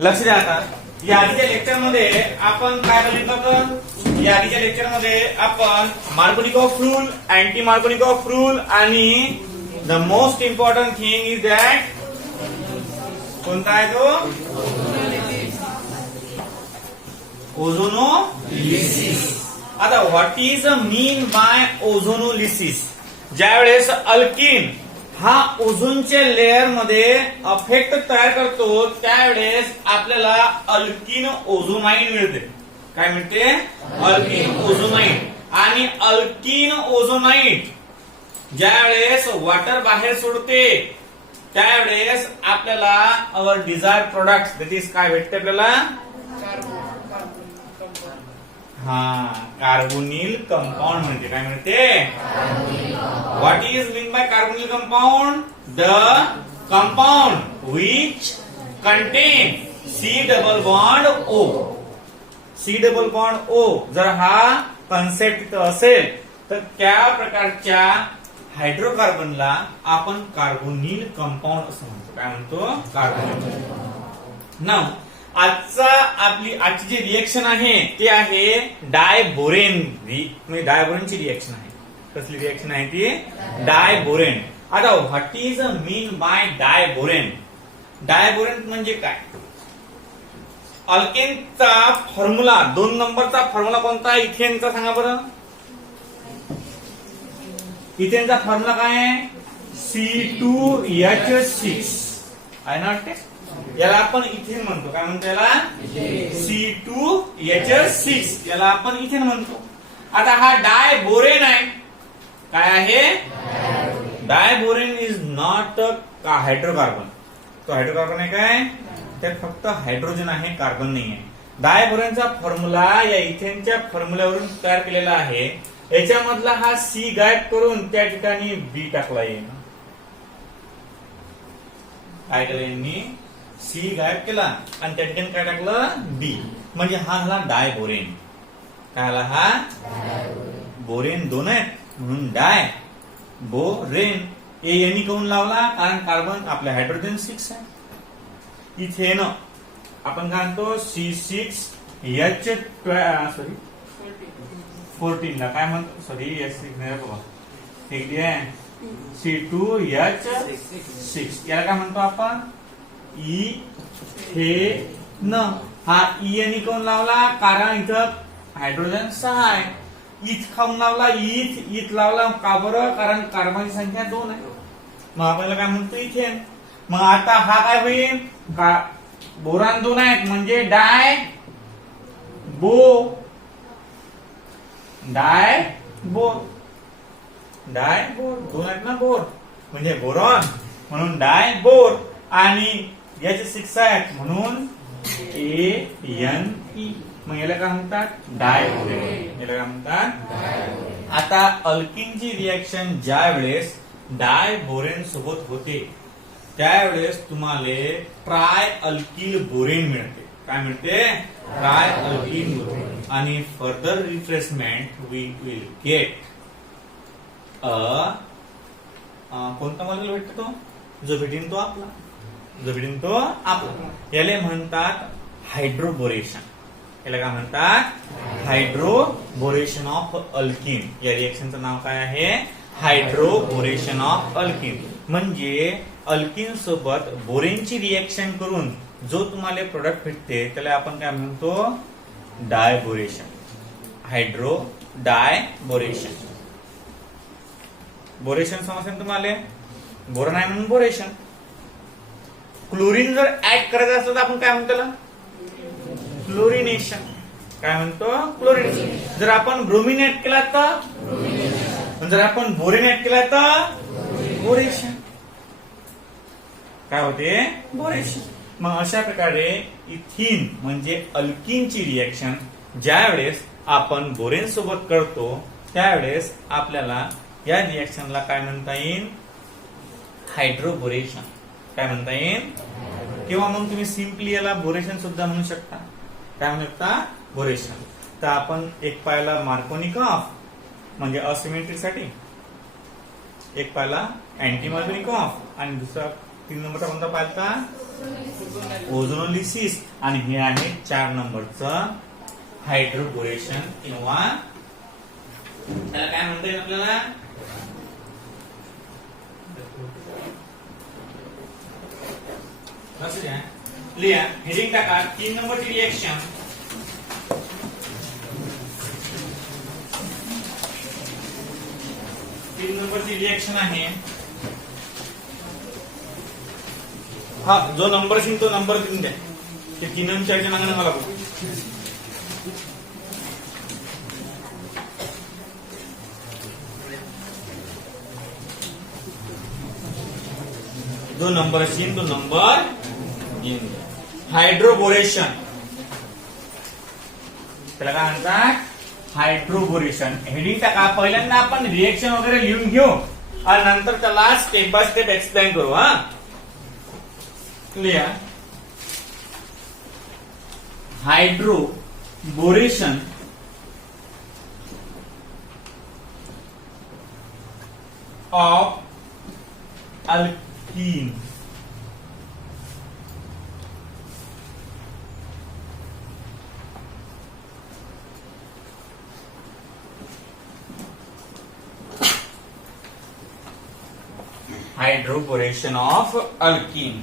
लक्ष द्या आता. याआधीच्या लेक्चरमध्ये आपण काय बघितलं होतं? याआधीच्या लेक्चरमध्ये आपण Markovnikov rule, anti Markovnikov rule आणि the most important thing is that कोणता आहे तो? ओझोनोलिसिस. आता what is mean by ozonolysis? ज्यावेळेस अल्किन हा ओझोनच्या लेअर मध्ये अफेक्ट तयार करतो त्यावेळेस आपल्याला अल्किन ओझोनाईड मिळते. काय मिळते? Alkene ozonide. आणि अल्किन ओझोनाईड ज्यावेळेस वॉटर बाहेर सोडते त्यावेळेस आपल्याला our desire product that is काय भेटते आपल्याला? कार्बोनिल कंपाऊंड मिळते. काय मिळते? What is mean by carbonyl compound? The compound which contain C double bond O. C double bond O जर हा कन्सेप्ट इथं असेल तर त्या प्रकारच्या हायड्रोकार्बनला आपण कार्बोनिल कंपाऊंड असं म्हणतो. काय म्हणतो? कार्बोनिल. नाव आजची जी रिएक्शन आहे ते आहे डायबोरेन. म्हणजे डायबोरेनची रिएक्शन आहे. कसली रिएक्शन आहे ती? डायबोरेन. आता what is mean bye diborane? Diborane म्हणजे काय? अल्केनचा फॉर्म्युला 2 नंबरचा फॉर्म्युला कोणता? इथेनचा सांगा बरं. इथेनचा फॉर्म्युला काय आहे? C2H6 आहे ना वाटते? याला आपण इथेन म्हणतो. काय म्हणतो याला? C2H6 याला आपण इथेन म्हणतो. आता हा डायबोरेन आहे. काय आहे? Diborane is not a hydrocarbon. तो हायड्रोकार्बन आहे काय? त्यात फक्त हायड्रोजन आहे, कार्बन नाही आहे. डायबोरेनचा फॉर्म्युला या इथेनच्या फॉर्म्युल्यावरून तयार केलेला आहे. याच्यामधला हा सी गायब करून त्या ठिकाणी बी टाकला येईल. काय केलं यांनी? सी गायब केला आणि त्या ठिकाणी काय टाकलं? बी. म्हणजे हा झाला डायबोरेन. काय झाला हा? बोरेन 2 आहेत म्हणून डाय बोरेन. ए यांनी काऊन लावला? कारण कार्बन आपल्या हायड्रोजन 6 आहे. इथेन आपण काय म्हणतो? C6H 14 ला काय म्हणतो? सॉरी H6 नाही बाबा, ठीक आहे. C2H6 याला काय म्हणतो आपण? इथेन. हा ई यांनी काऊन लावला? कारण इथं हायड्रोजन 6 आहे. इथ खाऊन लावला. इथ लावला का बरं? कारण कार्बनची संख्या 2 आहे. मग आपल्याला काय म्हणतो? इथेन. मग आता हा काय होईल? बोरान 2 आहेत म्हणजे डाय बोर. बोर 2 आहेत ना बोर म्हणजे बोरॉन म्हणून डाय बोर. आणि याचे 6 आहेत म्हणून ANE. मग याला काय म्हणतात? डायबोरेन. याला काय म्हणतात? आता अल्किनची रिएक्शन ज्या वेळेस डायबोरेन सोबत होते त्यावेळेस तुम्हाला ट्राय अल्किल बोरेन मिळते. काय मिळते? Tri alkyl borane. आणि further replacement we will get कोणता मॉलिक्यूल भेटतो तो? जो भेटीन तो आपला. याला म्हणतात हायड्रोबोरेशन. याला काय म्हणतात? Hydroboration of alkene. या रिएक्शनचं नाव काय आहे? Hydroboration of alkene. म्हणजे अल्किन सोबत बोरेनची रिएक्शन करून जो तुम्हाला प्रोडक्ट भेटते त्याला आपण काय म्हणतो? डायबोरेशन. हायड्रो डायबोरेशन. बोरेशन समजते तुम्हाला? बोरॉन आहे म्हणून बोरेशन. क्लोरीन जर ऍड करायचं असलं तर आपण काय म्हणतो त्याला? क्लोरिनेशन. काय म्हणतो? क्लोरिनेशन. जर आपण ब्रोमिन ऍड केला तर, जर आपण बोरेन ऍड केला तर बोरेशन. काय होते? बोरेशन. मग अशा प्रकारे इथीन म्हणजे अल्किनची रिएक्शन ज्या वेळेस आपण बोरेन सोबत करतो त्यावेळेस आपल्याला या रिएक्शनला काय म्हणता येईल? हायड्रोबोरेशन. काय म्हणता येईल? किंवा मग तुम्ही सिम्पली याला बोरेशन सुद्धा म्हणू शकता. काय म्हणू शकता? बोरेशन. तर आपण एक पाहिला मार्कोनिक ऑफ म्हणजे असिमेट्रिक साठी, एक पाहिला अँटी मार्कोनिक ऑफ आणि दुसरा 3 नंबरचा कोणता पाहिला? ओझोनोलिसिस. आणि हे आहे 4 नंबरचं हायड्रोबोरेशन किंवा त्याला काय म्हणता येईल आपल्याला, लक्ष द्या, लिहा, हेडिंग टाका. 3 नंबरची रिएक्शन, रिएक्शन आहे. हा जो नंबर असेल तो नंबर देऊन द्या. ते 3 आणि 4च्या नावाने मला बघू. जो नंबर असेल तो नंबर घेऊन द्या. हायड्रोबोरेशन, त्याला काय म्हणतात, हायड्रोबोरेशन. हेडिंग टाका. पहिल्यांदा आपण रिएक्शन वगैरे लिहून घेऊ आणि नंतर त्याला स्टेप बाय स्टेप एक्सप्लेन करू. हा लिहा. Hydroboration of alkyne. Hydroboration of alkyne.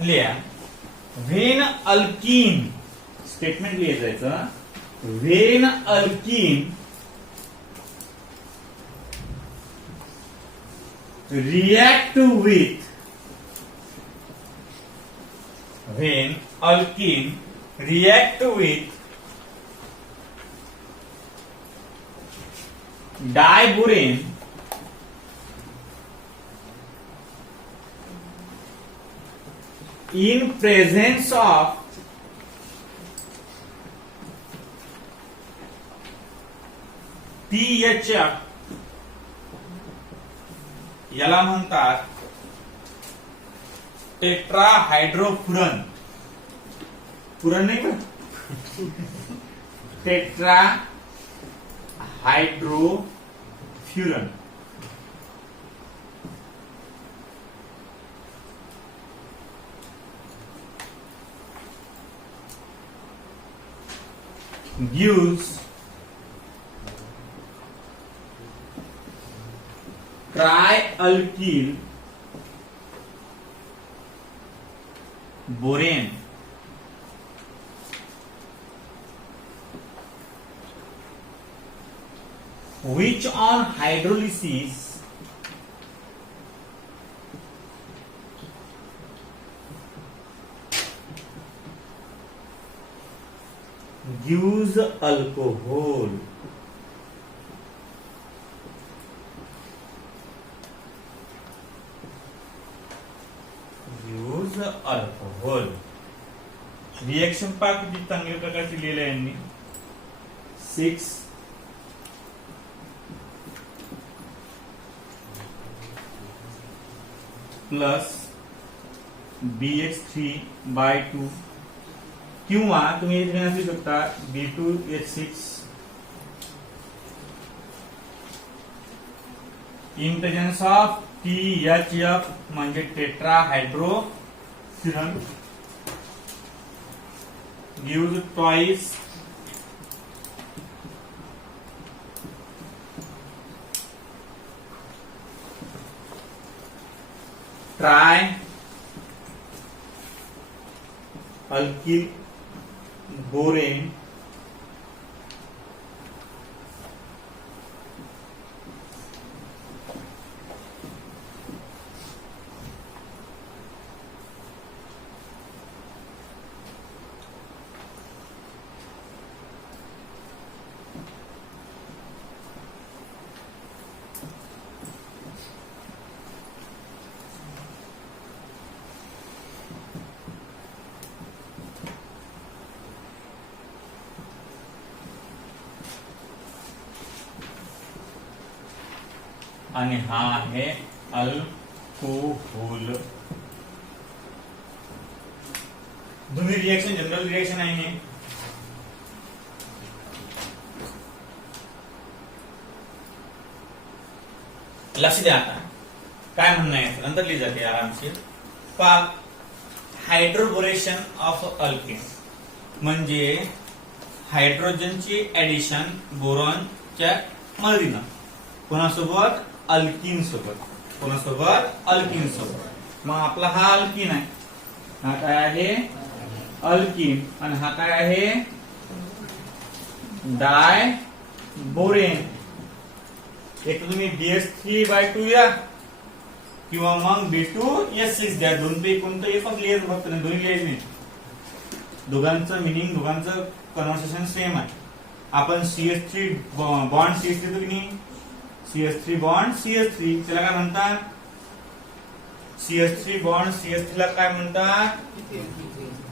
लिहा. व्हेन अल्कीन, स्टेटमेंट लिहायचं. When alkyne react with, when alkene react with diborane in presence of THF, याला म्हणतात टेट्राहायड्रोफुरन. फुरन नाही का, टेट्राहायड्रोफ्युरन. gives trialkyl borane which on hydrolysis gives alcohol. Alcohol. Reaction पहा किती चांगल्या प्रकारची लिहिलं आहे यांनी. 6 प्लस BH3/2 किंवा तुम्ही इथे असू शकता B2H6 in presence of THF म्हणजे टेट्राहायड्रोफ्युरन gives twice trialkyl borane आणि हा आहे अल्कोहोल. दोन्ही रिएक्शन जनरल रिएक्शन आहे हे. लक्ष द्या. आता काय म्हणणं आहे नंतर लिहिली जाते आरामशीर. पहा, हायड्रोबोरेशन ऑफ अल्केन म्हणजे हायड्रोजनची ऍडिशन बोरॉनच्या मदतीनं कोणासोबत, अल्किन सोबत. कोणासोबत, अल्किन सोबत. मग आपला हा अल्किन आहे, हा काय आहे, अल्किन, आणि हा काय आहे, डाय बोरेन. एक तुम्ही DS3/2 या किंवा मग B2S6 द्या, दोन पैकी कोणतं एकच लिहायचं फक्त, नाही दोन्ही लिहायचं नाही. दोघांचं मिनिंग, दोघांचं कन्व्हर्सेशन सेम आहे. आपण CH3 बॉन्ड CH3 देतो की नाही, CH3 बॉन्ड CH3, त्याला काय म्हणतात, CH3 बॉन्ड CH3 ला काय म्हणतात,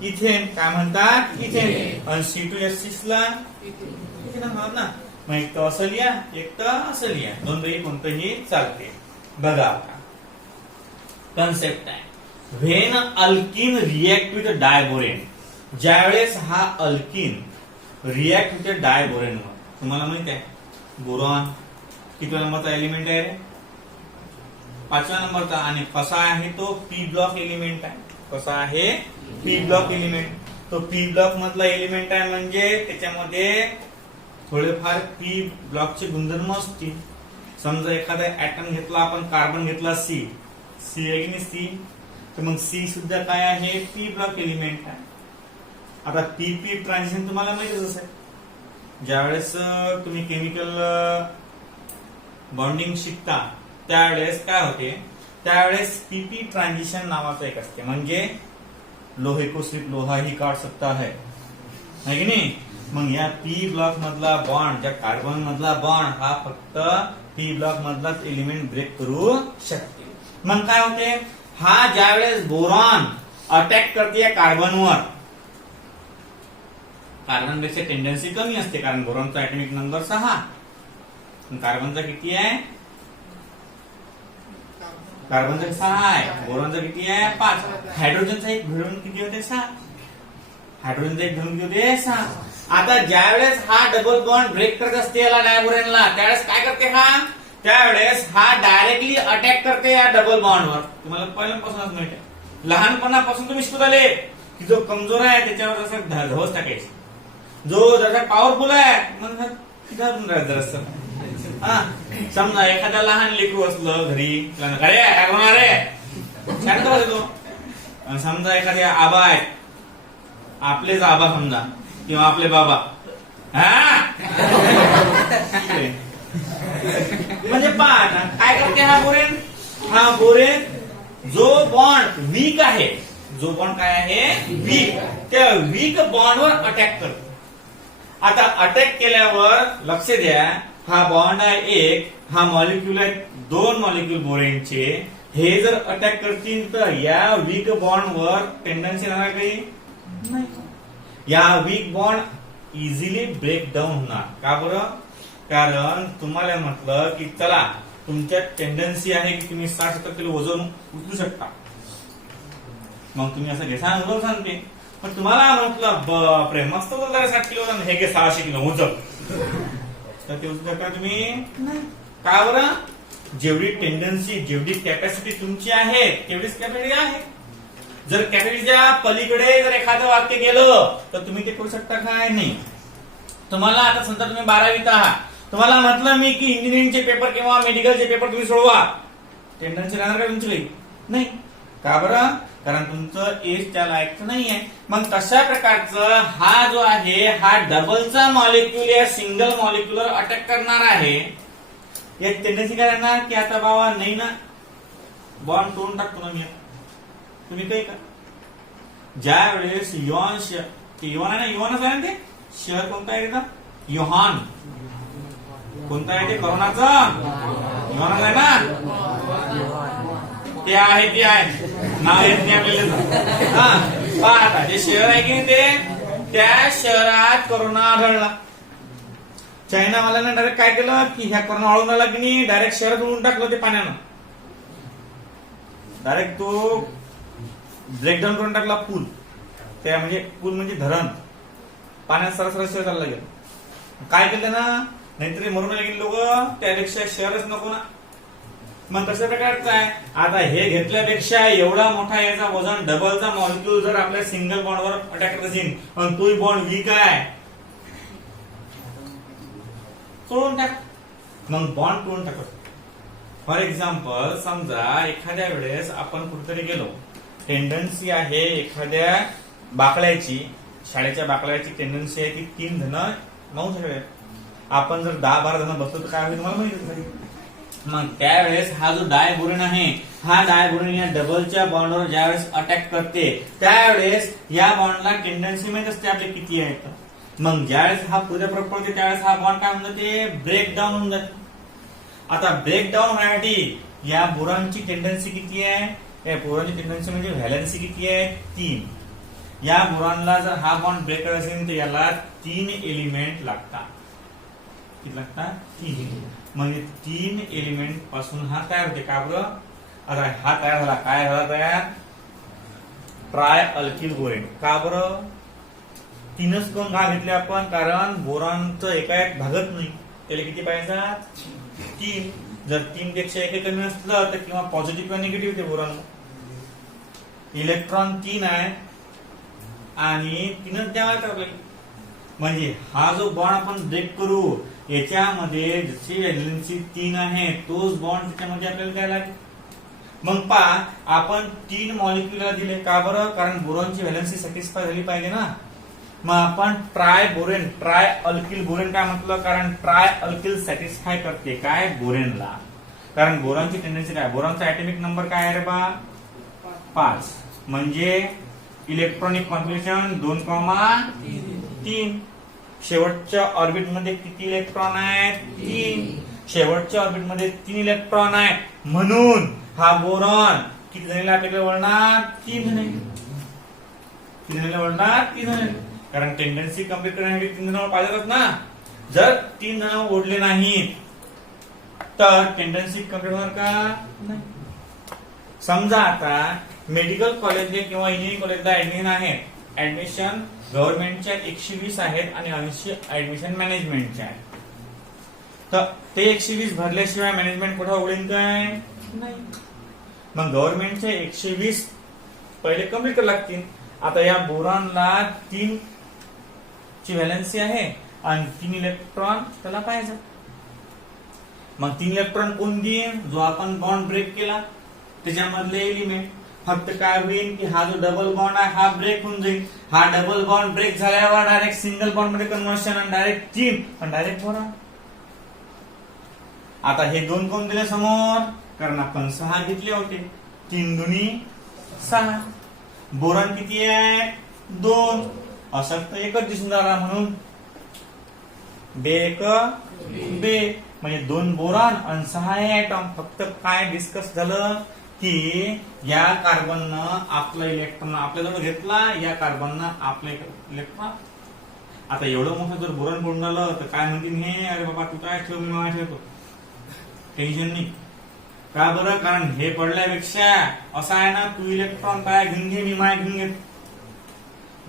इथेन. काय म्हणतात, इथेन. आणि C2S6 ला इथेन म्हणतात ना. मग एक तर असं लिहा, एक तर असं लिहा, दोन पैकी कोणतंही चालते. बघा आता कन्सेप्ट आहे, when alkene react with diborane. ज्यावेळेस हा अल्किन रिएक्ट विथ डायबोरेन वर, तुम्हाला माहित आहे बोरॉन किती नंबरचा एलिमेंट आहे रे, 5व्या नंबरचा. आणि कसा आहे तो, पी ब्लॉक एलिमेंट आहे. कसा आहे, पी ब्लॉक एलिमेंट. तो पी ब्लॉक मधला एलिमेंट आहे म्हणजे त्याच्यामध्ये थोडेफार पी ब्लॉकचे गुणधर्म असतील. समजा एखादा ऍटम घेतला आपण, कार्बन घेतला सी आहे की नाही, सी, तर मग सी सुद्धा काय आहे, पी ब्लॉक एलिमेंट आहे. आता पी ट्रान्झिशन तुम्हाला माहितीच आहे, ज्यावेळेस तुम्ही केमिकल बॉन्डिंग शिकता त्यावेळेस काय होते, त्यावेळेस पीपी ट्रान्झिशन नावाचं एक असते. म्हणजे लोहे को सिर्फ लोहा ही काट सकता है की नाही. मग या पी ब्लॉक मधला बॉन्ड, ज्या कार्बन मधला बॉन्ड, हा फक्त पी ब्लॉक मधलाच एलिमेंट ब्रेक करू शकते. मग काय होते, हा ज्यावेळेस बोरॉन अटॅक करते कार्बनवर, कार्बनपेक्षा टेंडन्सी कमी असते, कारण बोरॉनचा ऍटॉमिक नंबर 6, कार्बनचा किती आहे, कार्बनचा 6 आहे, बोरॉनचा किती आहे, 5. हायड्रोजनचा एक घडून किती होते, 6. हायड्रोजनचा एक घडून किती होते, 6. आता ज्यावेळेस हा डबल बॉन्ड ब्रेक करत असते याला डायबोरेनला, त्यावेळेस काय करते हा, त्यावेळेस हा डायरेक्टली अटॅक करते या डबल बॉन्डवर. तुम्हाला पहिल्यापासूनच माहिती आहे, लहानपणापासून तुम्ही शिकत आले की जो कमजोर आहे त्याच्यावर असं धवस टाकायचं, जो जरा पॉवरफुल आहे मग धरून राहायचं जरासं. हा, समजा एखाद्या लहान लेकरू असलं घरी, अरे काय होणार आहे, शांत बसतो. आणि समजा एखादे आबा आहेत, आपलेच आबा समजा किंवा आपले बाबा, हा म्हणजे पहा काय करते हा बोरेन, हा बोरेन जो बॉन्ड वीक आहे, जो बॉन्ड काय आहे, वीक, त्या वीक बॉन्डवर अटॅक करतो. आता अटॅक केल्यावर लक्ष द्या, हा बॉन्ड आहे एक, हा मॉलिक्यूल आहे 2 मॉलिक्यूल बोरेनचे. हे जर अटॅक करतील तर या वीक बॉन्डवर टेंडन्सी राहणार काही नाही. या weak bond easily break down होणार. का बरं, कारण तुम्हाला म्हटलं की चला तुमच्यात टेंडन्सी आहे की तुम्ही 60-70 किलो वजन उचलू शकता, मग तुम्ही असं घेसा अनुभव सांगते. पण तुम्हाला म्हटलं बापरे मस्त उचलता 60 किलो वजन, हे घे 600 किलो उचल, तर ते उचलू शकता तुम्ही नाही. का बरं, जेवढी टेंडन्सी, जेवढी कॅपॅसिटी तुमची आहे तेवढीच कॅपॅसिटी आहे. जर कॅपॅसिटीच्या पलीकडे जर एखादं वाक्य गेलं तर तुम्ही ते करू शकता काय, नाही. तुम्हाला आता समजा तुम्ही 12वीत आहात, तुम्हाला म्हटलं मी की इंजिनिअरिंगचे पेपर किंवा मेडिकलचे पेपर तुम्ही सोडवा, टेंडन्सी राहणार का तुमची काही नाही. का बरं, कारण तुमचं एज त्या लायकचं नाहीये. मग तशा प्रकारचं हा जो आहे हा डबलचा मॉलिक्यूल या सिंगल मॉलिक्यूलर अटॅक करणार आहे. या टेंडन्सी काय राहणार की आता बाबा नाही ना, बॉन्ड तोडून टाकतो ना मी, तुम्ही काही का. ज्या वेळेस युआन युआन आहे ना, युआनच आहे ना ते शहर, कोणता आहे का, युहान, कोणता आहे ते, कोरोनाचा युहानच आहे ना, ते आहे, ते आहे, नाव येत नाही आपल्याला. हा, पहा आता जे शहर आहे की नाही ते, त्या शहरात कोरोना आढळला. चायनावाल्यानं डायरेक्ट काय केलं की ह्या कोरोना वाढून आला की नाही, डायरेक्ट शहरात उडून टाकलं ते पाण्यानं, डायरेक्ट तो ब्रेकडाऊन करून टाकला पूल. त्या म्हणजे पूल म्हणजे धरण, पाण्यात सरसर शहर चालला गेलं. काय केलं ना, नाहीतरी मरून गेली लोक, त्यापेक्षा शहरच नको ना. मग कशा प्रकारचा आहे? आता हे घेतल्यापेक्षा एवढा मोठा याचा वजन डबलचा मॉलिक्यूल जर आपल्या सिंगल बॉन्डवर अटॅक करत असेल आणि तोही बॉन्ड वीक आहे, तोडून टाक. मग बॉन्ड तोडून टाकत. फॉर एक्झाम्पल समजा एखाद्या वेळेस आपण कुठेतरी गेलो, टेंडन्सी आहे एखाद्या बाकड्याची, शाळेच्या बाकड्याची टेंडन्सी आहे की 3 जण 9 सगळे, आपण जर 10-12 जण बसलो तर काय होईल तुम्हाला माहितीच नाही. मग त्यावेळेस हा जो डायबोरेन आहे, हा डायबोरेन या डबलच्या बॉन्डवर ज्यावेळेस अटॅक करते त्यावेळेस या बॉन्डला टेंडन्सी माहित असते आपले किती आहेत. मग ज्यावेळेस हा पुढे फरक पडते त्यावेळेस हा बॉन्ड काय होऊन जाते, ब्रेक डाऊन होऊन जाते. आता ब्रेक डाऊन होण्यासाठी या बोरॉनची टेंडन्सी किती आहे, या बोरॉनची टेंडन्सी म्हणजे व्हॅलेन्सी किती आहे, 3. या बोरॉनला जर हा बॉन्ड ब्रेक करायचा असेल तर याला 3 एलिमेंट लागतात. किती लागतात, 3. म्हणजे 3 एलिमेंट पासून हा तयार होते. का बरं? आता हा तयार झाला, काय झाला तयार, ट्राय अल्किल बोरेन. का बरं? 3च कोण भाग घेतले आपण, कारण बोरॉनचं एका एक भागत नाही, त्याला किती पाहिजे, 3. जर 3 पेक्षा एक कमी असलं तर किंवा पॉझिटिव्ह किंवा निगेटिव्ह होते बोरॉन. इलेक्ट्रॉन 3 आहे आणि 3च द्यावा लागेल. म्हणजे हा जो बॉन्ड आपण ब्रेक करू याच्यामध्ये जशी व्हॅलेन्सी 3 आहे तोच बॉन्ड त्याच्यामध्ये आपल्याला द्यायला लागेल. मग पहा आपण 3 मॉलिक्युलला दिले. का बरं? कारण बोरॉनची व्हॅलेन्सी सॅटिस्फाय झाली पाहिजे ना. मग आपण try borane, try alkyl borane काय म्हटलं, कारण ट्राय अल्किल सॅटिस्फाय करते काय, बोरेनला. कारण बोरॉनची टेंडन्सी काय, बोरॉनचा ऍटॉमिक नंबर काय आहे रे बा, 5. म्हणजे इलेक्ट्रॉनिक कॉन्फिगरेशन 2,3. शेवटच्या ऑर्बिट मध्ये किती इलेक्ट्रॉन आहेत, 3. शेवटच्या ऑर्बिट मध्ये 3 इलेक्ट्रॉन आहेत. म्हणून हा बोरॉन किती जणीला आपल्याकडे वळणार, 3 जणी. किती जणीला वळणार, 3 जणी. कारण टेंडन्सी कम्प्लीट करण्यासाठी 3 जण पाहिजेत ना. जर 3 जण ओढले नाहीत तर टेंडन्सी कम्प्लीट होणार का नाही. समजा आता मेडिकल कॉलेजला किंवा इंजिनिअरिंग कॉलेजला ऍडमिशन आहे, ऍडमिशन गव्हर्नमेंटच्या 120 आहेत आणि 80 ऍडमिशन मॅनेजमेंटच्या आहेत. तर ते 120 भरल्याशिवाय मॅनेजमेंट कुठं उघडेल काय नाही. मग गव्हर्नमेंटचे 120 पहिले कम्प्लीट करावे लागतील. आता या बोरॉनला 3 ची व्हॅलेन्सी आहे आणि 3 इलेक्ट्रॉन त्याला पाहिजे. मग 3 इलेक्ट्रॉन कोण देईन, जो आपण बॉन्ड ब्रेक केला त्याच्यामधले एलिमेंट. फक्त काय होईल की हा जो डबल बॉन्ड आहे हा ब्रेक होऊन जाईल. हा डबल बॉन्ड ब्रेक झाल्यावर डायरेक्ट सिंगल बॉन्ड मध्ये कन्व्हर्शन आणि डायरेक्ट 3 आणि डायरेक्ट बोरॉन. आता हे 2 कोण दिले समोर, कारण आपण 6 घेतले होते. 3 दुनी 6. बोरॉन किती आहे, 2. असं तर एकच दिसून राहिला म्हणून बे म्हणजे 2 बोरॉन आणि 6 ऍटॉम. फक्त काय डिस्कस झालं की या कार्बननं आपला इलेक्ट्रॉन आपल्याजवळ घेतला, या कार्बननं आपला इलेक्ट्रॉन. आता एवढं मोठं जर बोरॉन पडून झालं तर काय म्हणतील हे, अरे बाबा तू काय ठेव, मी ठेवतो. टेन्शन नाही. का बरं? कारण हे पडल्यापेक्षा असं आहे ना, तू इलेक्ट्रॉन काय घेऊन घे, मी माय घेऊन घेतो.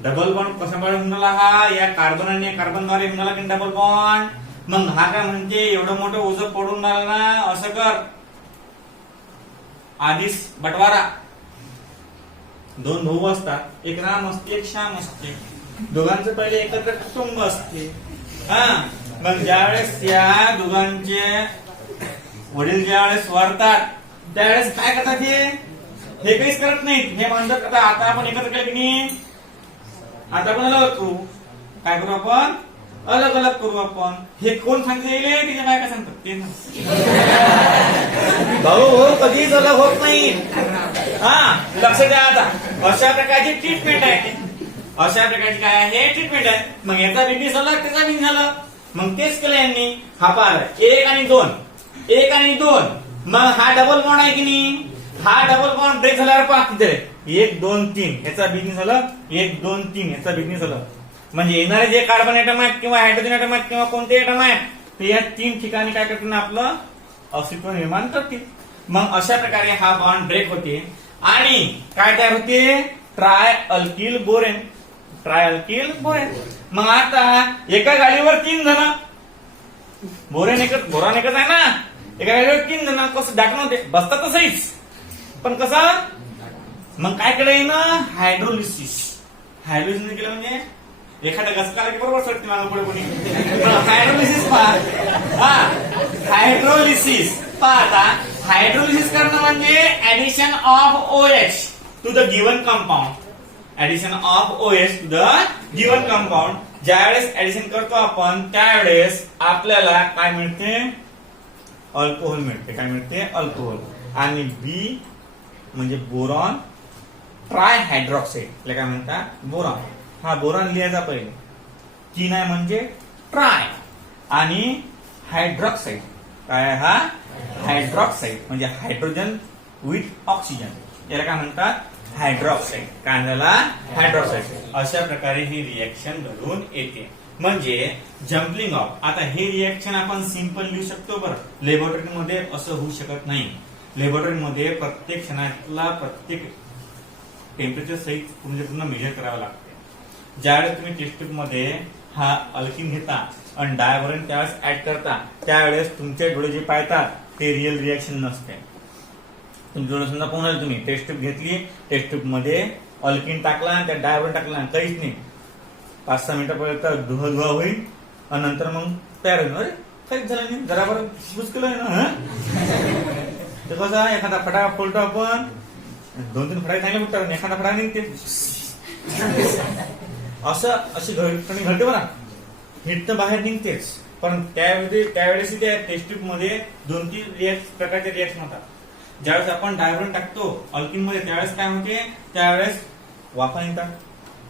डबल बॉन्ड कशामुळे होऊन राहिला, हा या कार्बन आणि कार्बनद्वारे होऊन राहिला की डबल बॉन्ड. मग हा काय म्हणजे एवढं मोठं ओझं पडून राहिलं ना, असं कर, आधीच बटवारा. 2 भाऊ असतात, एक राम असते एक श्याम असते. दोघांचं पहिले एकत्र कुटुंब असते. हा मग ज्यावेळेस या दोघांचे वडील ज्यावेळेस वारतात त्यावेळेस काय करतात, हे काहीच करत नाहीत. हे म्हणतात आता आपण एकत्र केलं की नाही, आता आपण अलग करू. काय करू आपण, अलग अलग करू आपण. हे कोण सांगते, तिच्या काय काय सांगतात ते भाऊ कधीच अलग होत नाही. हा लक्ष द्या. आता अशा प्रकारची ट्रीटमेंट आहे, अशा प्रकारची काय आहे ट्रीटमेंट आहे. मग याचा बिझनेस अलग त्याचा बिझनेस झाला. मग तेच केलं यांनी. हा पार 1 आणि 2, 1 आणि 2. मग हा डबल बॉन्ड आहे की नाही, हा डबल बॉन्ड ब्रेक झाल्यावर पहा तिथे 1 2 3 याचा बिझनेस झाला, 1 2 3 याचा बिझनेस झाला. म्हणजे येणारे जे कार्बन ऍटम आहेत किंवा हायड्रोजन ऍटम आहेत किंवा कोणते ऍटम आहेत ते या 3 ठिकाणी काय करतील, आपलं अस्तित्व निर्माण करतील. मग अशा प्रकारे हा बॉन्ड ब्रेक होते आणि काय तयार होते, try alkyl borane. Try alkyl borane. मग आता एका गाडीवर 3 जण, बोरॉन एकच आहे ना, एका व्यक्ती ना कसं दाखवते बसतात तसंच, पण कसं मग काय केलं ना हायड्रोलिसिस. हायड्रोलिसिस केलं म्हणजे एखादा घसकाला की बरोबर सटते मला पुढे कोणी. हायड्रोलिसिस पहा, हायड्रोलिसिस पहा. आता हायड्रोलिसिस करणं म्हणजे addition of OH to the given compound. Addition of OH to the given compound. ज्यावेळेस ऍडिशन करतो आपण त्यावेळेस आपल्याला काय मिळते, अल्कोहोल मिळते. काय मिळते, अल्कोहोल. आणि बी म्हणजे बोरॉन ट्रायहायड्रॉक्साईड. काय म्हणतात, बोरॉन. हा बोरॉन लिहायचा पहिले. तीन आहे म्हणजे ट्राय. आणि हायड्रॉक्साईड काय, हा हायड्रॉक्साईड म्हणजे हायड्रोजन विथ ऑक्सिजन. याला काय म्हणतात, हायड्रॉक्साईड. काय झाला, हायड्रॉक्साईड. अशा प्रकारे ही रिएक्शन घडून येते. म्हणजे जम्पलिंग ऑफ. आता हे रिएक्शन आपण सिंपल लिहू शकतो बरं, लॅबोरेटरी मध्ये असं होऊ शकत नाही. लॅबोरेटरी मध्ये प्रत्येक क्षणाला प्रत्येक टेम्परेचर सहित पूर्ण मेजर करावं लागते. ज्यावेळेस तुम्ही टेस्ट ट्यूब मध्ये हा अल्किन घेता आणि डायव्हरंट त्यावेळेस ऍड करता त्यावेळेस तुमचे डोळे जे पाहतात ते रिअल रिएक्शन नसते. तुमचे डोळे समजा पाहून तुम्ही टेस्ट ट्यूब घेतली, टेस्ट ट्यूब मध्ये अल्किन टाकला आणि त्या डायव्हरंट टाकला, काहीच नाही. 5-6 मिनिटापर्यंत धुवा होईल आणि नंतर मग तयार होईल. अरे काहीच झालं नाही, जरा बरं मुश्किल आहे ना. ते कसं एखादा फटाका फोडतो आपण, 2-3 फटाके चांगले फुटतात, एखादा फटाका निघते. अशी घटना घडते बघा. हिट तर बाहेर निघतेच, पण त्यावेळेस त्या टेस्ट ट्यूब मध्ये 2-3 प्रकारचे रिएक्शन होतात. ज्यावेळेस आपण डायव्हरंट टाकतो अल्किन मध्ये त्यावेळेस काय होते, त्यावेळेस वाफा निघतात.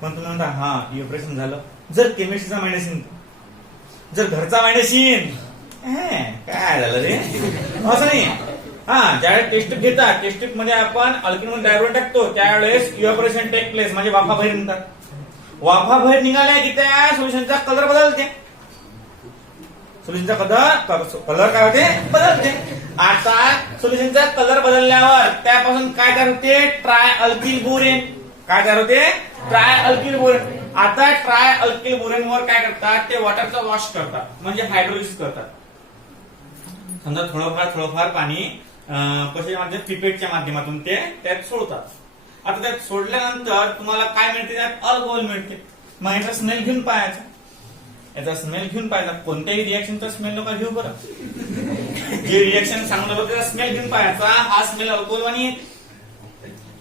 पण तुम्ही म्हणता हा ऑपरेशन झालं. जर केमिस्ट्रीचा मायनसीन, जर घरचा मायनसीन काय झालं रे, असं नाही. हा ज्यावेळेस टेस्ट ट्यूब घेतात, टेस्ट ट्यूब मध्ये आपण अल्किन मध्ये डायव्हरंट टाकतो त्यावेळेस इव्हॅपोरेशन टेक प्लेस म्हणजे वाफा बाहेर निघतात. वाफा बाहेर निघाल्या की त्या सोल्युशनचा कलर बदलते. सोल्युशनचा कलर काय होते, बदलते. आता सोल्युशनचा कलर बदलल्यावर त्यापासून काय तयार होते, ट्राय अल्किल बोरेन. काय तयार होते, ट्राय अल्किल बोरेन. आता ट्राय अल्किल बोरेन वर काय करतात, ते वॉटरचा वॉश करतात म्हणजे हायड्रोलिसिस करतात. समजा थोडंफार पाणी कशाच्या माध्यमातून, पिपेटच्या माध्यमातून ते त्यात सोडतात. आता त्यात सोडल्यानंतर तुम्हाला काय मिळते, त्यात अल्कोहोल मिळते. मग याचा स्मेल घेऊन पाहायचा. याचा स्मेल घेऊन पाहायचा. कोणत्याही रिएक्शनचा स्मेल नका घेऊ बरं. जे रिएक्शन सांगणार होतं त्याचा स्मेल घेऊन पाहायचा. हा स्मेल अल्कोहोल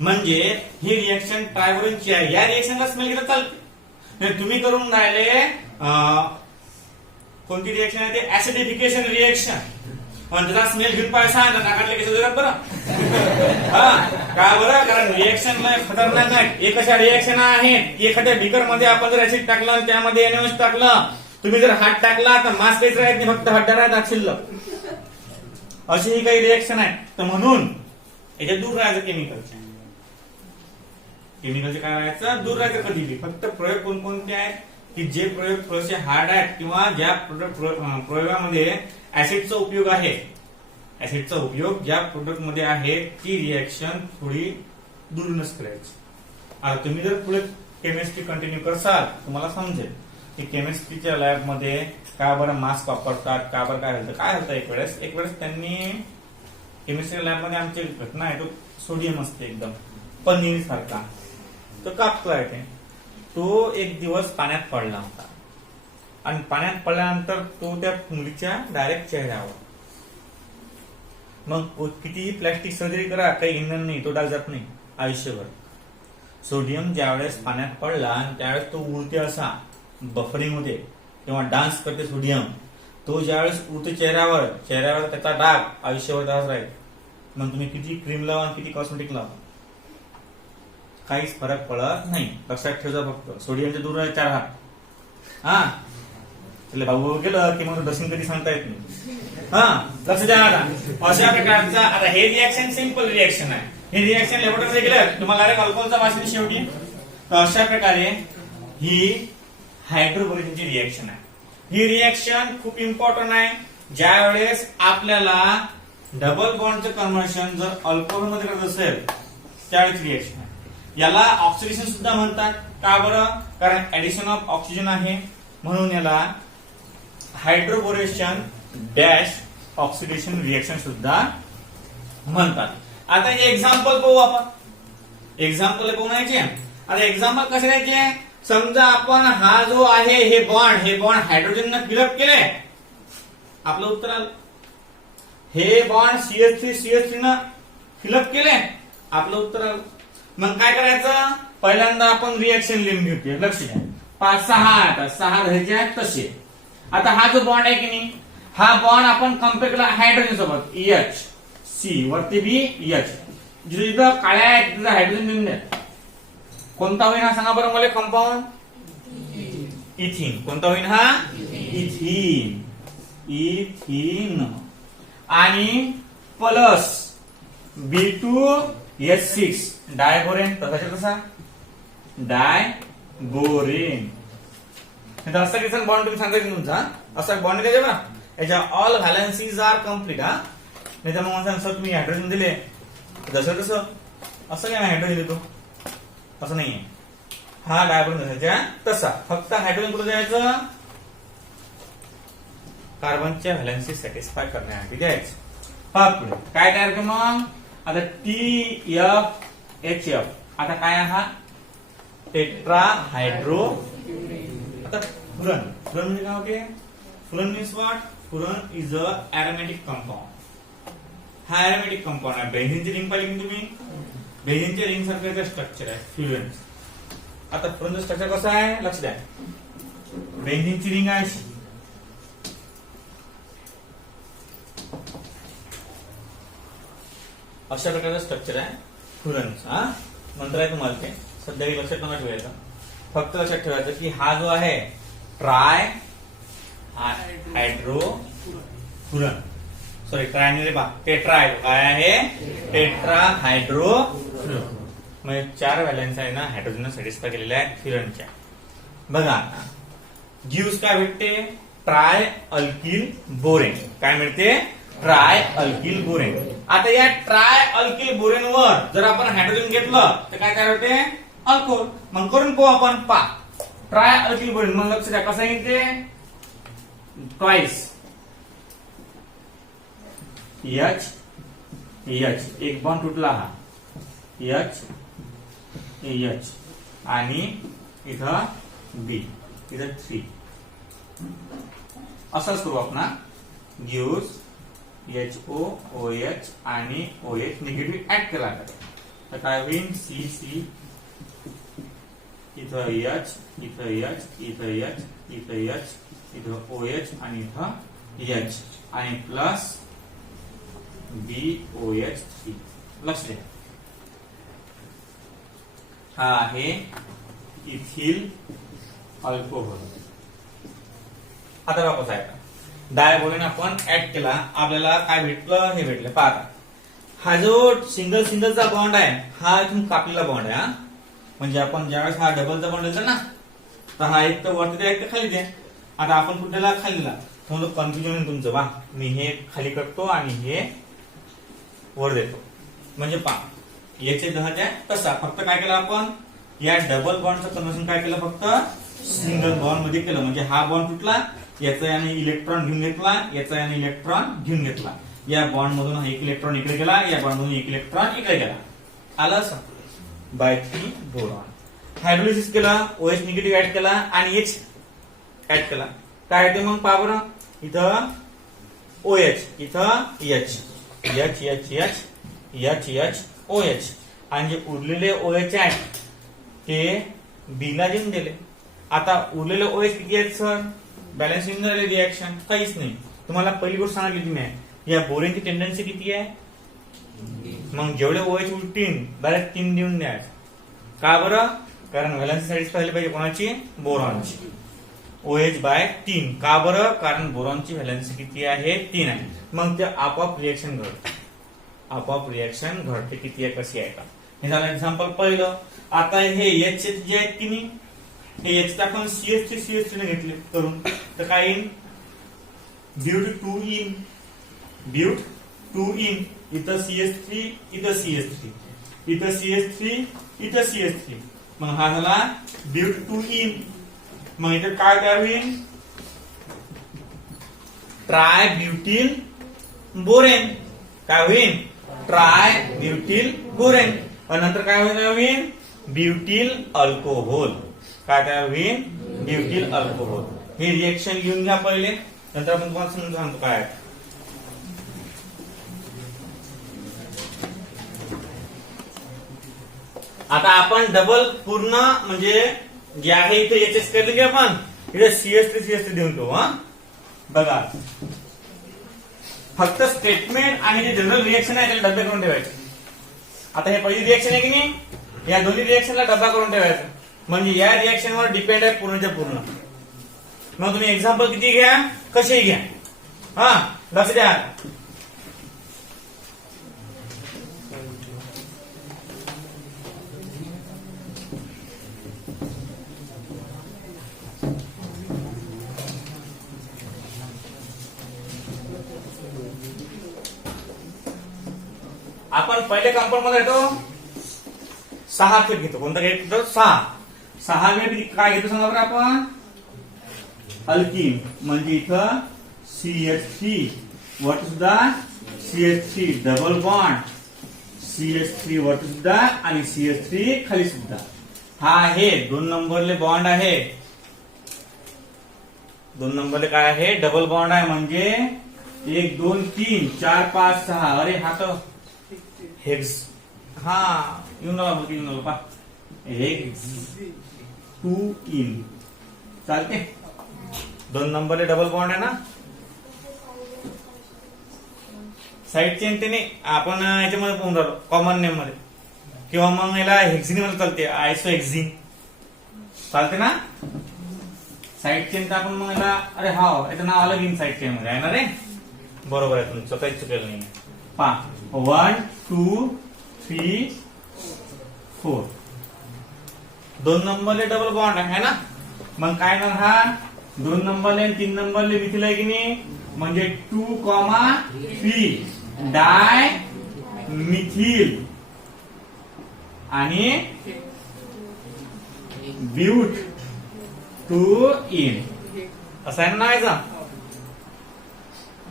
म्हणजे ही रिएक्शन ट्रायबोरेनची आहे. या रिएक्शनचा स्मेल घेता चालते. तुम्ही करून राहिले कोणती रिएक्शन आहे ते, ऍसिडिफिकेशन रिएक्शन. पण त्याचा स्मेल घेऊन पाहायचा नाकातले केस वगैरे बरं. का बरं, कारण रिएक्शन खतरनाक आहे. एक अशा रिएक्शन आहेत, एखाद्या बिकर मध्ये आपण जर ऍसिड टाकलं त्यामध्ये NaOH टाकलं, तुम्ही जर हात टाकला तर मास काहीच राहत नाही, फक्त हड्डा राहतात शिल्लक. अशी ही काही रिएक्शन आहे. तर म्हणून याच्या दूर राहायचं केमिकलच्या. केमिकलचे काय राहायचं, दूर राहायचं कधीही. फक्त प्रयोग कोणकोणते आहेत की जे प्रयोग थोडेसे हार्ड आहेत किंवा ज्या प्रयोगामध्ये ऍसिडचा उपयोग आहे, ऍसिडचा उपयोग ज्या प्रोडक्ट मध्ये आहे ती रिएक्शन थोडी दूरनच करायची. आता तुम्ही जर पुढे केमिस्ट्री कंटिन्यू करसाल तुम्हाला समजेल की केमिस्ट्रीच्या लॅब मध्ये का बरं मास्क वापरतात, का बरं काय होतं. एक वेळेस त्यांनी केमिस्ट्री लॅब मध्ये आमची घटना आहे, तो सोडियम असते एकदम पनीर सारखा, तो कापतोय ते. तो एक दिवस पाण्यात पडला होता आणि पाण्यात पडल्यानंतर तो त्या मुलीच्या डायरेक्ट चेहऱ्यावर. मग कितीही प्लॅस्टिक सर्जरी करा काही इंधन नाही, तो डाग जात नाही आयुष्यभर. सोडियम ज्यावेळेस पाण्यात पडला आणि त्यावेळेस तो उडते असा बफरिंग होते किंवा डान्स करते सोडियम, तो ज्यावेळेस उडते चेहऱ्यावर त्याचा डाग आयुष्यभर तसाच राहील. मग तुम्ही किती क्रीम लावा किती कॉस्मेटिक लावा काहीच फरक पडत नाही. लक्षात ठेवा फक्त सोडियमच्या दूर आहे 4 हात. हा भाऊ गेलं की मग ड्रेसिंग कधी सांगता येत नाही. लक्ष द्या. आता अशा प्रकारचा, आता हे रिएक्शन सिंपल रिएक्शन आहे. हे रिएक्शन लॅबोरेटरीमध्ये गेलं तुम्हाला अल्कोहोलचा वास येईल शेवटी. तर अशा प्रकारे ही हायड्रोबोरेनची रिएक्शन आहे. ही रिएक्शन खूप इम्पॉर्टंट आहे. ज्या वेळेस आपल्याला डबल बॉन्डचं कन्व्हर्शन जर अल्कोहोल मध्ये करत असेल त्यावेळेस रिएक्शन आहे. याला ऑक्सिडेशन सुद्धा म्हणतात. का बरं, कारण ऍडिशन ऑफ ऑक्सिजन आहे म्हणून याला हायड्रोबोरेशन डॅश ऑक्सिडेशन रिएक्शन सुद्धा म्हणतात. आता हे एक्झाम्पल पाहू आपण. एक्झाम्पल पाहून यायचे. आता एक्झाम्पल कसे द्यायचे? समजा आपण हा जो आहे हे बॉन्ड हायड्रोजन फिलअप केले, आपलं उत्तर आलं. हे बॉन्ड CH3 न फिलअप केले, आपलं उत्तर आलं. मग काय करायचं? पहिल्यांदा आपण रिएक्शन लिहून घेऊया. लक्ष द्या. 5 6 आता 6 धरायचे आहेत तसे. आता हा जो बॉन्ड आहे की नाही, हा बॉन्ड आपण कम्पेअर केला हायड्रोजन सोबत. HC वरती बी H, जिथं काळ्या आहे तिथं हायड्रोजन लिहून द्या. कोणता होईल हा सांगा बरं मला? कंपाऊंड इथिन. कोणता होईल हा? इथिन. इथिन. आणि प्लस B2H6 डायबोरेन. तसाच्या तसा डायबोरेन. असं किसन बॉन्ड तुम्ही सांगायचं तुमचा. असा बॉन्ड काय बघा, याच्या ऑल व्हॅलन्सीज आर कम्प्लीट. हा नाही तर मग सर तुम्ही हायड्रोजन दिले जसं तसं. असं काय हायड्रोजन देतो असं नाहीये. हा डायबोरेन तसाच्या तसा. फक्त हायड्रोजन कुठे द्यायचं? कार्बनच्या व्हॅलन्सी सॅटिस्फाय करण्यासाठी द्यायचं. पहा पुढे काय तयार करतो मग. आता TFHF. आता काय हा? Tetra hydro. आता फुरन. फुरन म्हणजे काय होते? Furan means what? Furan is a aromatic compound. हा एरोमॅटिक कंपाऊंड आहे. बेन्झीनची रिंग पाहिली की तुम्ही? बेन्झीनच्या रिंग सारखं स्ट्रक्चर आहे फ्युरन. आता फुरनचं स्ट्रक्चर कसं आहे? लक्ष द्या. बेन्झीनची रिंग आहे अशी. अशा प्रकारचं स्ट्रक्चर आहे फुरनचा. मंत्र आहे तुम्हाला ते सध्या लक्षात नका ठेवायचं. फक्त लक्षात ठेवायचं की हा जो आहे tri hydro furan, sorry tri नाही रे बा, टेट्रा आहे. काय आहे? Tetra hydro furan. म्हणजे 4 व्हॅलन्स आहे ना हायड्रोजन सॅटिस्फाय केलेल्या आहेत फ्युरनच्या. बघा आता गिव्स काय भेटते? Try alkyl borane. काय मिळते? Tri alkyl borane. आता या ट्राय अल्किल बोरेन वर जर आपण हायड्रोजन घेतलं तर काय तयार होते? अल्कोहोल. मग करून पाहू आपण. Try alkyl borane. मग लक्ष द्या कसं येते? ट्वाइस H एक बॉन्ड तुटला हा H आणि इथं B, इथं 3. असंच करू आपण. गिव्स HO OH आणि OH निगेटिव्ह ऍड केला तर काय होईल? CC इथं H, इथं H, इथं H, इथं H, इथं OH आणि इथं H आणि प्लस BOH3. लक्ष द्या. हा आहे इथिल अल्कोहोल. आता वापस आहे डायबोरेन आपण ऍड केला, आपल्याला काय भेटलं? हे भेटलं. पहा हा जो सिंगलचा बॉन्ड आहे हा इथून कापलेला बॉन्ड आहे. म्हणजे आपण ज्यावेळेस हा डबलचा बॉन्ड दिला ना तर हा एक तर वरती द्या, एक तर खाली द्या. आता आपण कुठल्याला खाली दिला थोडं कन्फ्युजन आहे तुमचं. वा मी हे खाली करतो आणि हे वर देतो. म्हणजे पहा याचे 10 द्या तसा. फक्त काय केलं आपण? या डबल बॉन्डचं कन्व्हर्शन काय केलं? फक्त सिंगल बॉन्ड मध्ये केलं. म्हणजे हा बॉन्ड तुटला, याचा याने इलेक्ट्रॉन घेऊन घेतला, याचा याने इलेक्ट्रॉन घेऊन घेतला. या बॉन्ड मधून एक इलेक्ट्रॉन इकडे गेला, या बॉन्ड मधून एक इलेक्ट्रॉन इकडे गेला. आलं असं बाय 3 बोरॉन. हायड्रोलिसिस केला, OH निगेटिव्ह ऍड केला आणि H ऍड केला. काय येते मग? पहा बरं. इथं OH, इथं H, H H H H H OH आणि जे उरलेले OH आहेत ते B ला देऊन दिले. आता उरलेले OH किती आहेत सर? बॅलन्स येऊन झाले रिएक्शन? काहीच नाही. तुम्हाला पहिली गोष्ट सांगितली तुम्ही या बोरेनची टेंडन्सी किती आहे? मग जेवढे OH उलटीन डायरेक्ट 3 देऊन द्या. का बरं? कारण व्हॅलन्सी सॅटिस्फाय झाली पाहिजे कोणाची? बोरॉनची. OH by 3. का बरं? कारण बोरॉनची व्हॅलन्सी किती आहे? 3 आहे. मग ते आपोआप रिएक्शन घडते. आपोआप रिएक्शन घडते. किती आहे कशी आहे का हे झालं एक्झाम्पल पहिलं. आता हे H जे आहेत की नाही, हे H आपण CH3 ने घेतले करून तर काय येईल? But 2 ene, but 2 ene. इथं CH3, इथं CH3, इथं CH3, इथं CH3. मग हा झाला ब्यूट 2 इन. मग इथे काय तयार होईल? Tri butyl borane. काय होईल? Tri butyl borane. नंतर काय होईल? Butyl alcohol. काय तयार होईल? Butyl alcohol. हे रिएक्शन लिहून घ्या पहिले, नंतर आपण तुम्हाला समजून सांगतो काय आहे. आता आपण डबल पूर्ण म्हणजे जे आहे इथे एचएस केलं की आपण इथे CS3 देऊन ठेवू. हा बघा, फक्त स्टेटमेंट आणि जे जनरल रिएक्शन आहे त्याला डबे करून ठेवायचे. आता हे पहिली रिएक्शन आहे की नाही, या दोन्ही रिएक्शनला डबा करून ठेवायचा, म्हणजे या रिएक्शनवर डिपेंड आहे पूर्णच्या पूर्ण. मग तुम्ही एक्झाम्पल किती घ्या, कसेही घ्या. हा लक्ष द्या. आपण पहिले कंपाऊंड मध्ये येतो 6 गेट घेतो. कोणता गेट घेतो? 6 गेट काय घेतो सांगा बरं आपण? अल्कीन. म्हणजे इथं CH3 वरती सुद्धा CH3 डबल बॉन्ड, CH3 वरती सुद्धा आणि CH3 खाली सुद्धा. हा आहे 2 नंबरले बॉन्ड आहे. 2 नंबरले काय आहे? डबल बॉन्ड आहे. म्हणजे 1 2 3 4 5 6. अरे हा तर हेक्स. हा येऊन पा हेक्स 2 इन चालते. 2 नंबरले डबल बॉन्ड आहे ना. साईड चेन ते नाही, आपण याच्यामध्ये पाहून राहिलो कॉमन नेम मध्ये, किंवा मग याला हेक्झिन मध्ये चालते. आयसो हेक्झिन चालते ना. साईड चेन तर आपण मग याला, अरे हा याचं नाव आलं की साईड चेन मध्ये आहे ना रे. बरोबर आहे, तुमचं काहीच चुकेल नाही. पा 1 2 3 4 2 नंबरले डबल बॉन्ड आहे ना. मग काय ना, हा 2 नंबरले आणि 3 नंबरले मिथिल आहे की नाही. म्हणजे 2,3 डाय मिथिल आणि ब्यूट 2 इन असं आहे ना याचा.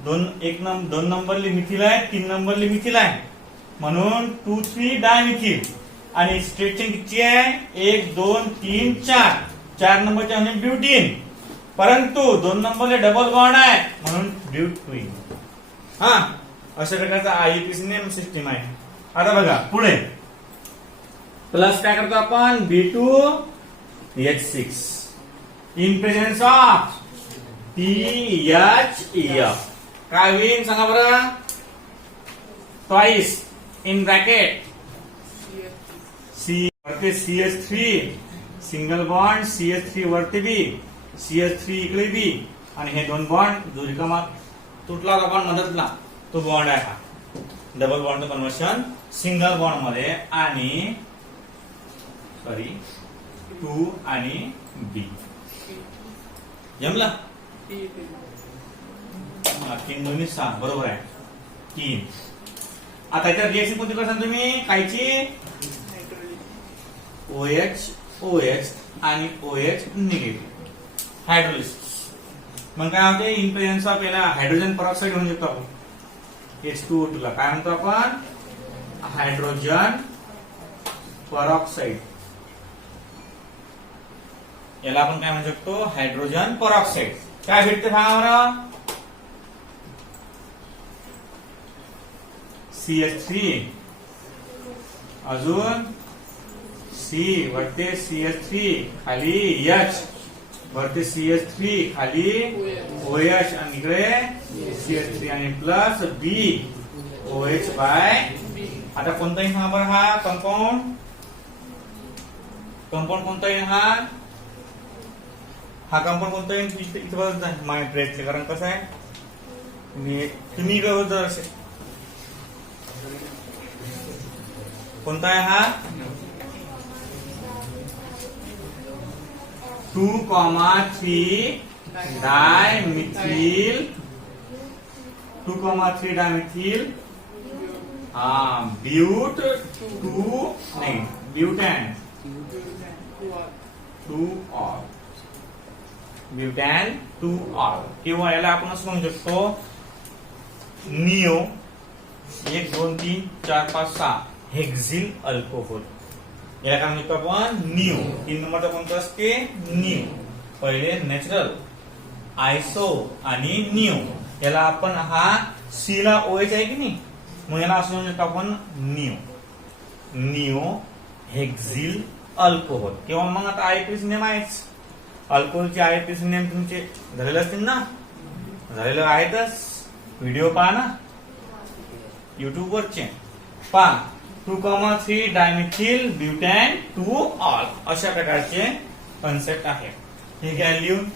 2 नंबरली मिथिल आहे, 3 नंबरली मिथिल आहे, म्हणून 2 3 डाय मिथिल. आणि स्ट्रेट चेन किती आहे? 1 2 3 4. 4 नंबरचे म्हणजे ब्युटीन, परंतु 2 नंबरले डबल बॉन्ड आहे म्हणून ब्यूट 2 इन. हा अशा प्रकारचा आययुपीसी नेम सिस्टीम आहे. आता बघा पुढे प्लस काय करतो आपण? B2H6 in presence of THEF. काय होईल सांगा बरं? ट्वाइस इन ब्रॅकेट C वरती CH3 सिंगल बॉन्ड, CH3 वरती बी, CH3 इकडे बी, आणि हे 2 बॉन्ड जो रिकामा तुटला होता बॉन्ड मधला तो बॉन्ड आहे. हा double bond conversion single bond मध्ये, आणि सॉरी 2 आणि बी. जमला? 3 दोन्ही 6 बरोबर आहे. 3. आता याच्यात रिएक्शन कोणती करता तुम्ही? कायची? OH OH आणि OH निगेटिव्ह हायड्रोलिसिस. मग काय होते? इन प्रेझेन्स ऑफ याला हायड्रोजन परऑक्साईड म्हणून शकतो आपण. H2O2 ला काय म्हणतो आपण? हायड्रोजन परऑक्साईड. याला आपण काय म्हणू शकतो? हायड्रोजन परऑक्साईड. काय भेटते सांगा बरं? CH3 अजून C वरती CH3 खाली H वरती CH3 खाली OH आणि इकडे CH3 आणि प्लस B OH बाय. आता कोणताही हा बरं हा कंपाऊंड कोणताही हा कंपाऊंड कोणताही इथे बघत नाही माय ड्रेसचे. कारण कसं आहे तुम्ही इकडे बघत असेल कोणता आहे हा? 2,3 डायमिथिल 2,3 डायमिथिल ब्यूट 2 नाही ब्यूटॅन 2 ऑल ब्यूटॅन 2 ऑल. किंवा याला आपण असं म्हणू शकतो निओ 1 2 3 4 5 6 हेक्झिल अल्कोहोल, याला काय म्हणतो आपण निओ. 3 नंबरचा कोणता असते निओ. पहिले नॅचरल, आयसो आणि निओ. याला आपण हा सी ला ओएच आहे की नाही, मग याला असं म्हणतो आपण निओ. Neo हेक्झिल alcohol. किंवा मग आता आयपीसी नेम आहेच, अल्कोहोलचे आयपीसी नेम तुमचे झालेले असतील ना, झालेले आहेतच. व्हिडिओ पहा ना युट्यूब वरचे, पहा 2,3 डायमिथिल ब्युटॅन 2 ऑल, अशा प्रकारचे कन्सेप्ट आहे. हे घ्या लिहून.